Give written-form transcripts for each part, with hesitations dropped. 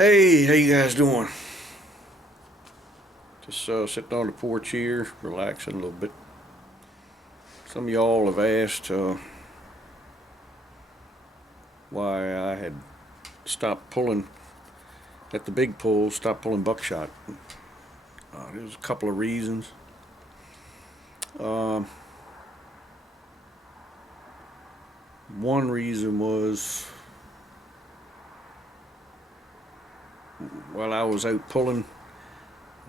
Hey, how you guys doing? Just sitting on the porch here, relaxing a little bit. Some of y'all have asked why I had stopped pulling at the big pool, stopped pulling buckshot. There's a couple of reasons. Um, One reason was while I was out pulling,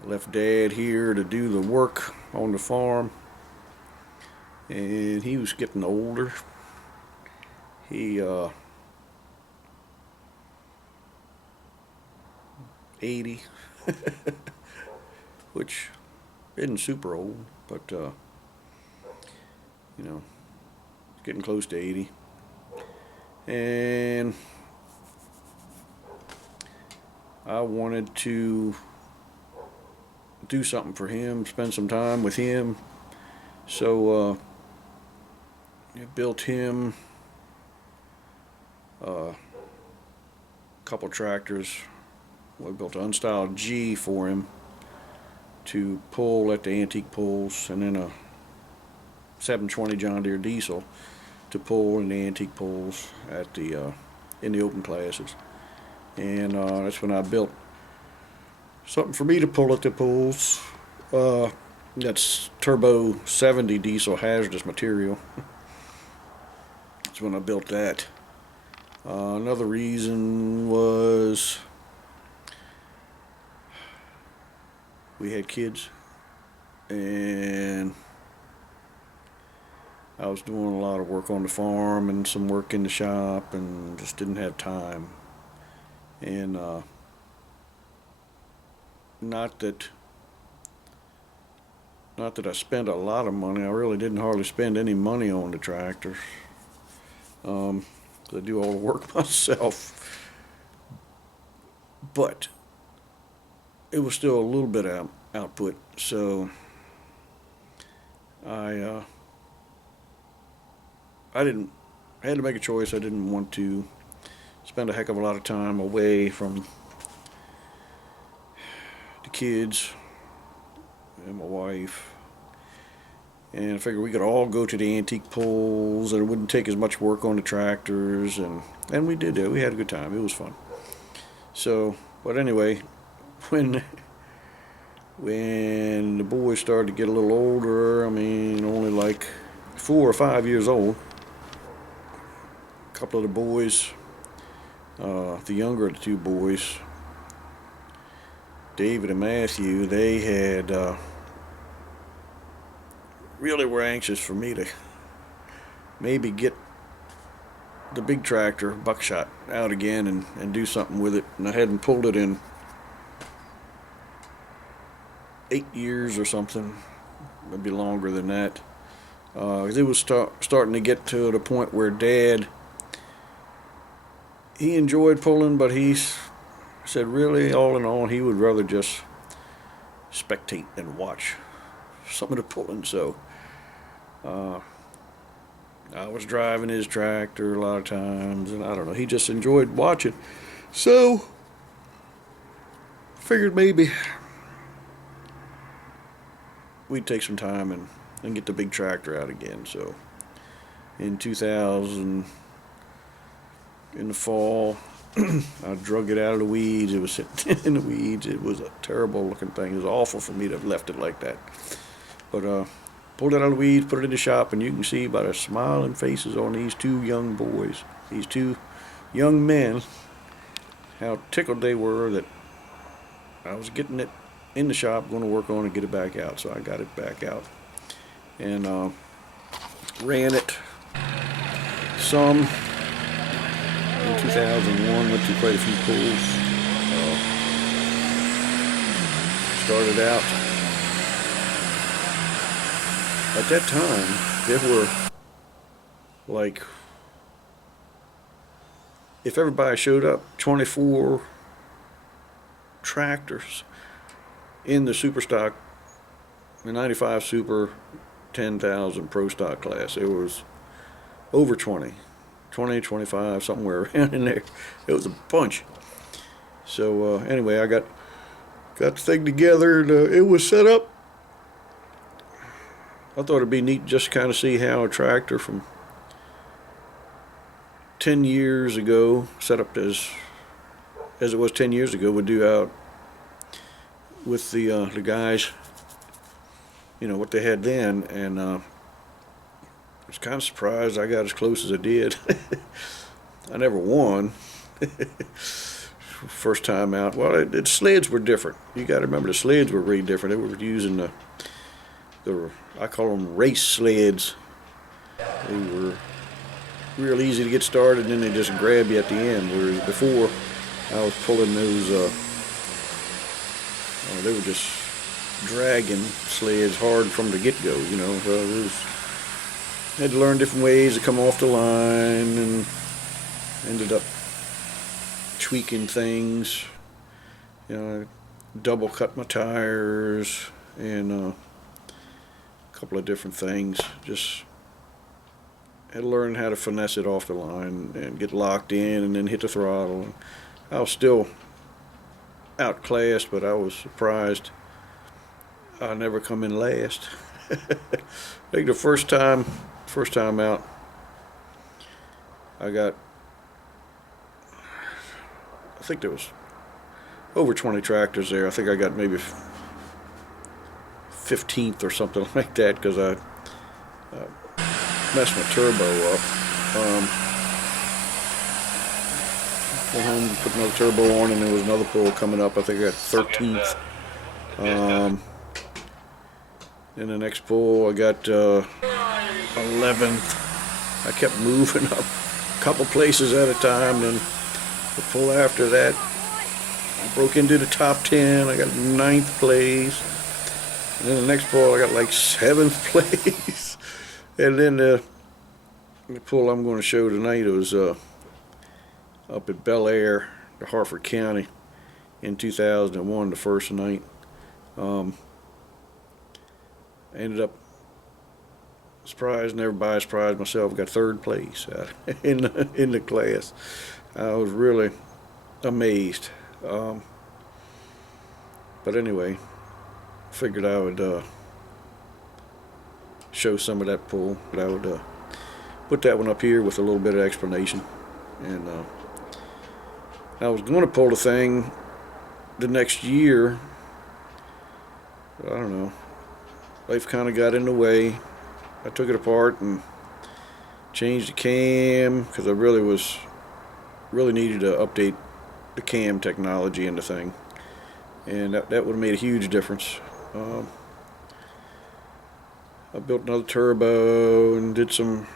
I left Dad here to do the work on the farm, and he was getting older. He 80, which isn't super old, but getting close to 80. And I wanted to do something for him, spend some time with him. So I built him a couple tractors. We built an unstyled G for him to pull at the antique pulls, and then a 720 John Deere diesel to pull in the antique pulls at the in the open classes. And that's when I built something for me to pull at the pulls. That's turbo 70 diesel hazardous material. That's when I built that. Another reason was we had kids, and I was doing a lot of work on the farm and some work in the shop, and just didn't have time. And not that I spent a lot of money. I really didn't hardly spend any money on the tractors. I do all the work myself, but it was still a little bit of output. So I had to make a choice. I didn't want to spend a heck of a lot of time away from the kids and my wife. And I figured we could all go to the antique pulls, and it wouldn't take as much work on the tractors, and we did that. We had a good time. It was fun. So, but anyway, when the boys started to get a little older, I mean, only like 4 or 5 years old, a couple of the boys, the younger of the two boys, David and Matthew, they had really were anxious for me to maybe get the big tractor, buckshot, out again and do something with it. And I hadn't pulled it in 8 years or something, maybe longer than that. 'Cause it was starting to get to the point where Dad, he enjoyed pulling, but he said really, all in all, he would rather just spectate and watch some of the pulling. So I was driving his tractor a lot of times, and I don't know, he just enjoyed watching. So figured maybe we'd take some time and get the big tractor out again. So in 2000, in the fall, I drug it out of the weeds. It was sitting in the weeds. It was a terrible looking thing. It was awful for me to have left it like that. But pulled it out of the weeds, put it in the shop, and you can see by the smiling faces on these two young boys, these two young men, how tickled they were that I was getting it in the shop, going to work on it, get it back out. So I got it back out and ran it some in 2001. Went to quite a few pulls. Started out. At that time, there were, like, if everybody showed up, 24 tractors in the Superstock, the 95 Super 10,000 Prostock class. It was over 20, 25, somewhere around in there. It was a bunch. So anyway, I got the thing together, and it was set up. I thought it'd be neat just to kind of see how a tractor from 10 years ago, set up as it was 10 years ago, would do out with the guys, what they had then. And I was kind of surprised I got as close as I did. I never won. First time out. Well, the sleds were different. You got to remember, the sleds were really different. They were using the I call them race sleds. They were real easy to get started, and then they just grab you at the end. Whereas before, I was pulling those, they were just dragging sleds hard from the get-go, had to learn different ways to come off the line, and ended up tweaking things, double cut my tires, and a couple of different things. Just had to learn how to finesse it off the line and get locked in and then hit the throttle. I was still outclassed, but I was surprised I never come in last. I think the first time out, I think there was over 20 tractors there. I think I got maybe 15th or something like that, because I messed my turbo up. Went home and put another turbo on, and there was another pull coming up. I think I got 13th. In the next pull, I got 11th. I kept moving up a couple places at a time. Then the pull after that, I broke into the top 10. I got 9th place. And then the next pull, I got like 7th place. And then the pull I'm going to show tonight was up at Bel Air, the Harford County, in 2001, the first night. I ended up surprising everybody, surprised myself. Got 3rd place in the class. I was really amazed. But anyway, figured I would show some of that pull. But I would put that one up here with a little bit of explanation. And I was going to pull the thing the next year, but I don't know. Life kind of got in the way. I took it apart and changed the cam, because I really needed to update the cam technology in the thing, and that would have made a huge difference. I built another turbo and did some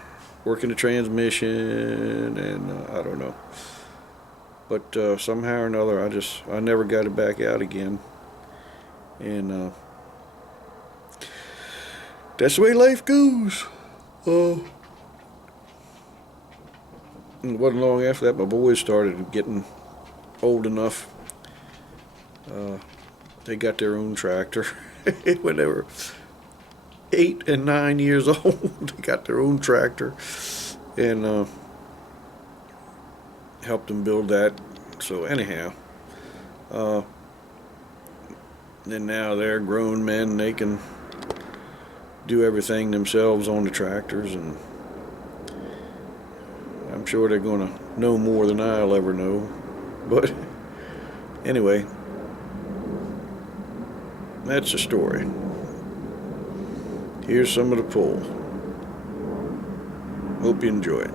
work in the transmission, and I don't know, but somehow or another I never got it back out again, and that's the way life goes. And it wasn't long after that my boys started getting old enough. They got their own tractor. When they were 8 and 9 years old, they got their own tractor, and helped them build that. So anyhow, then now they're grown men. They can do everything themselves on the tractors, and I'm sure they're going to know more than I'll ever know. But anyway, that's the story. Here's some of the pull. Hope you enjoy it.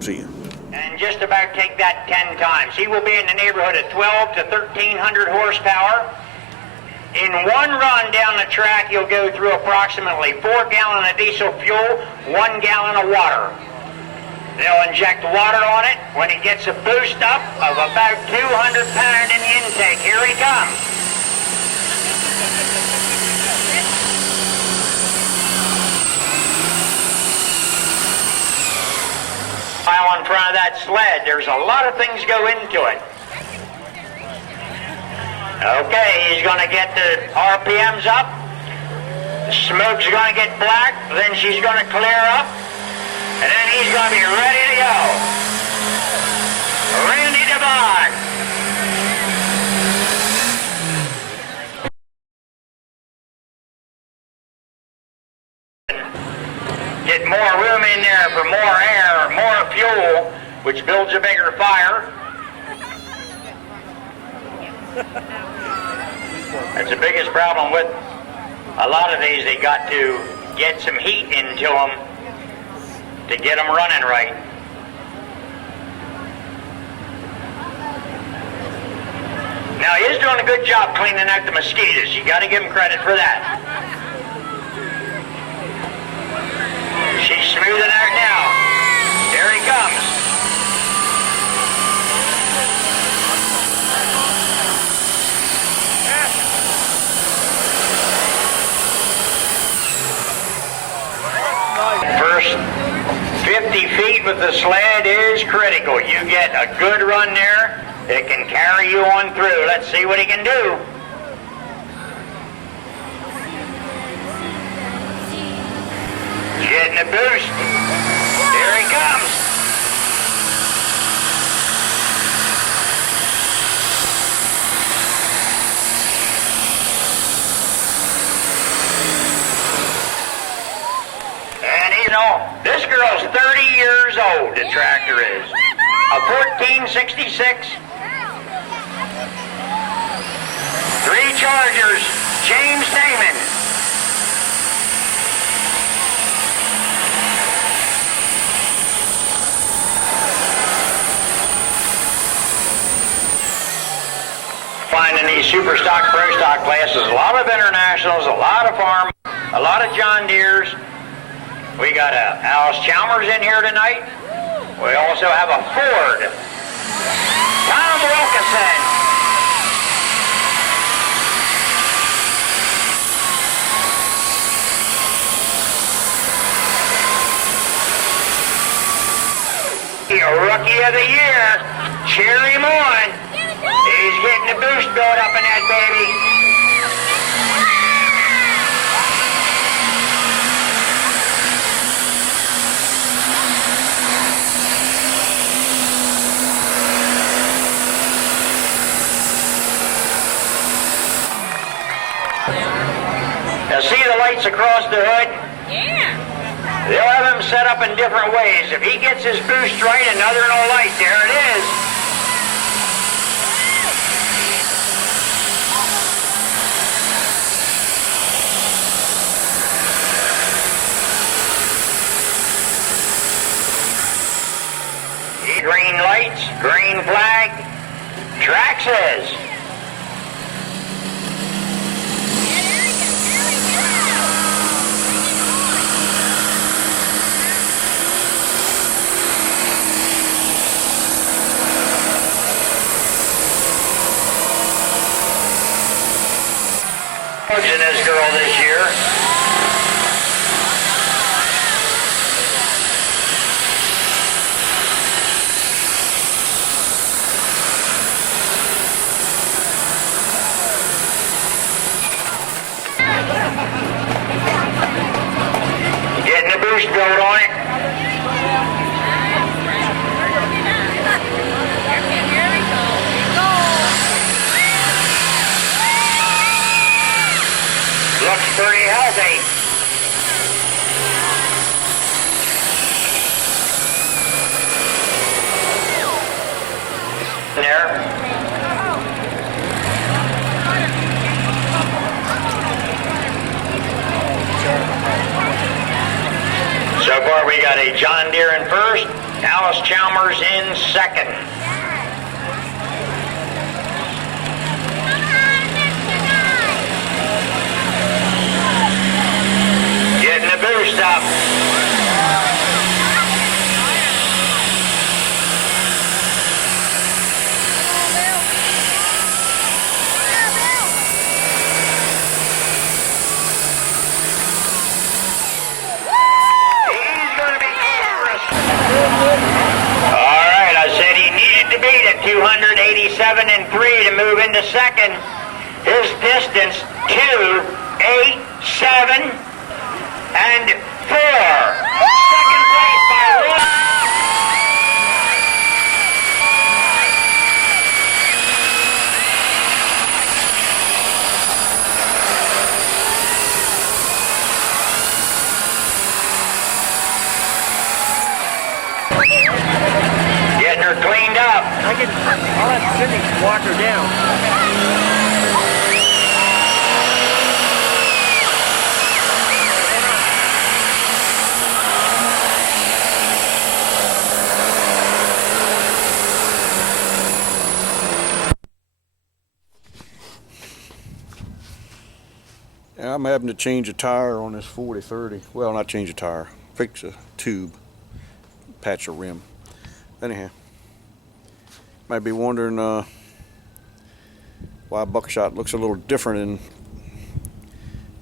See ya. And just about take that 10 times. He will be in the neighborhood of 12 to 1,300 horsepower. In one run down the track, you'll go through approximately 4 gallons of diesel fuel, 1 gallon of water. They'll inject water on it when it gets a boost up of about 200 pound in the intake. Here he comes. While in front of that sled, there's a lot of things go into it. Okay, he's going to get the RPMs up. The smoke's going to get black. Then she's going to clear up. And then he's going to be ready to go. Randy DeVon. for more air, more fuel, which builds a bigger fire. That's the biggest problem with a lot of these. They got to get some heat into them to get them running right. Now, he is doing a good job cleaning out the mosquitoes. You got to give him credit for that. She's smoothing out now. There he comes. First 50 feet with the sled is critical. You get a good run there, it can carry you on through. Let's see what he can do. Getting a boost. Here he comes. And you know, this girl's 30 years old, the tractor is. A 1466. 3 Chargers, James Damon. Finding these super stock, pro stock classes, a lot of internationals, a lot of farm, a lot of John Deeres. We got a Alice Chalmers in here tonight. We also have a Ford. Tom Wilkinson. Rookie of the year. Cheer him on. He's getting the boost built up in that baby. Now see the lights across the hood? Yeah. They'll have them set up in different ways. If he gets his boost right, another no light. There it is. Green lights, green flag. Track says. In this girl this year. Getting the boost built on it. Looks pretty healthy. There. So far we got a John Deere in first, Alice Chalmers in second. Getting the boost up. He's going to be dangerous. All right, I said he needed to beat it 287 and 3 to move into second. His distance 287 and 4. Second place by one. I'll have Cindy walk her down. I'm having to change a tire on this 4030. Well, not change a tire, fix a tube, patch a rim. Anyhow, might be wondering why buckshot looks a little different in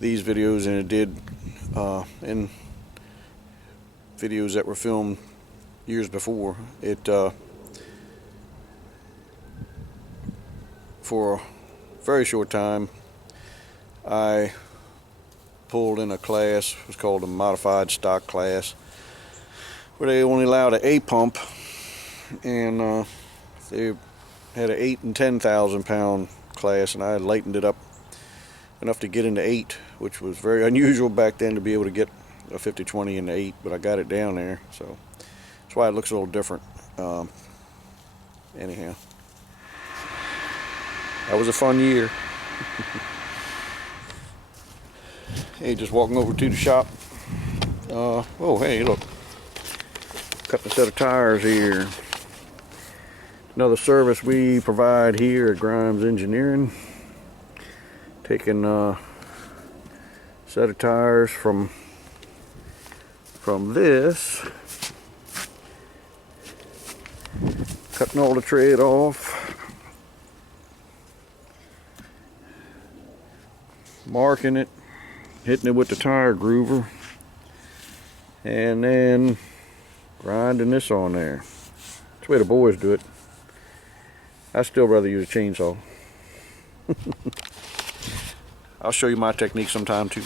these videos than it did in videos that were filmed years before. For a very short time, I pulled in a class. It was called a modified stock class, where they only allowed an A pump, and they had an 8 and 10,000 pound class, and I had lightened it up enough to get into 8, which was very unusual back then to be able to get a 50/20 into 8, but I got it down there, so that's why it looks a little different. Anyhow, that was a fun year. Hey, just walking over to the shop. Oh, hey, look. Cutting a set of tires here. Another service we provide here at Grimes Engineering. Taking a set of tires from this. Cutting all the tread off. Marking it. Hitting it with the tire groover. And then grinding this on there. That's the way the boys do it. I still rather use a chainsaw. I'll show you my technique sometime too.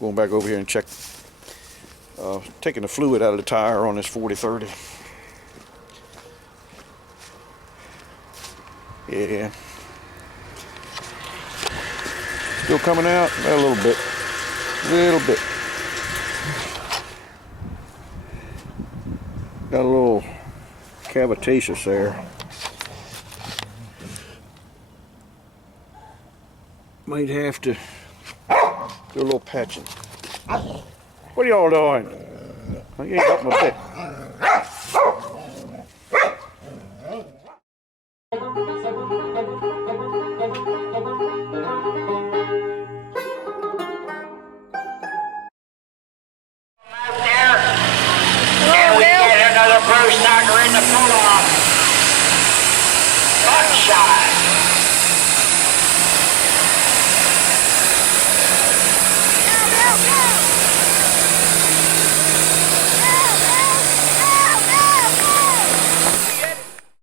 Going back over here and check, taking the fluid out of the tire on this 4030. Yeah. Still coming out a little bit. Got a little cavitaceous there. Might have to do a little patching. What are y'all doing? You ain't helping a bit. And we get another Prostocker in the pool.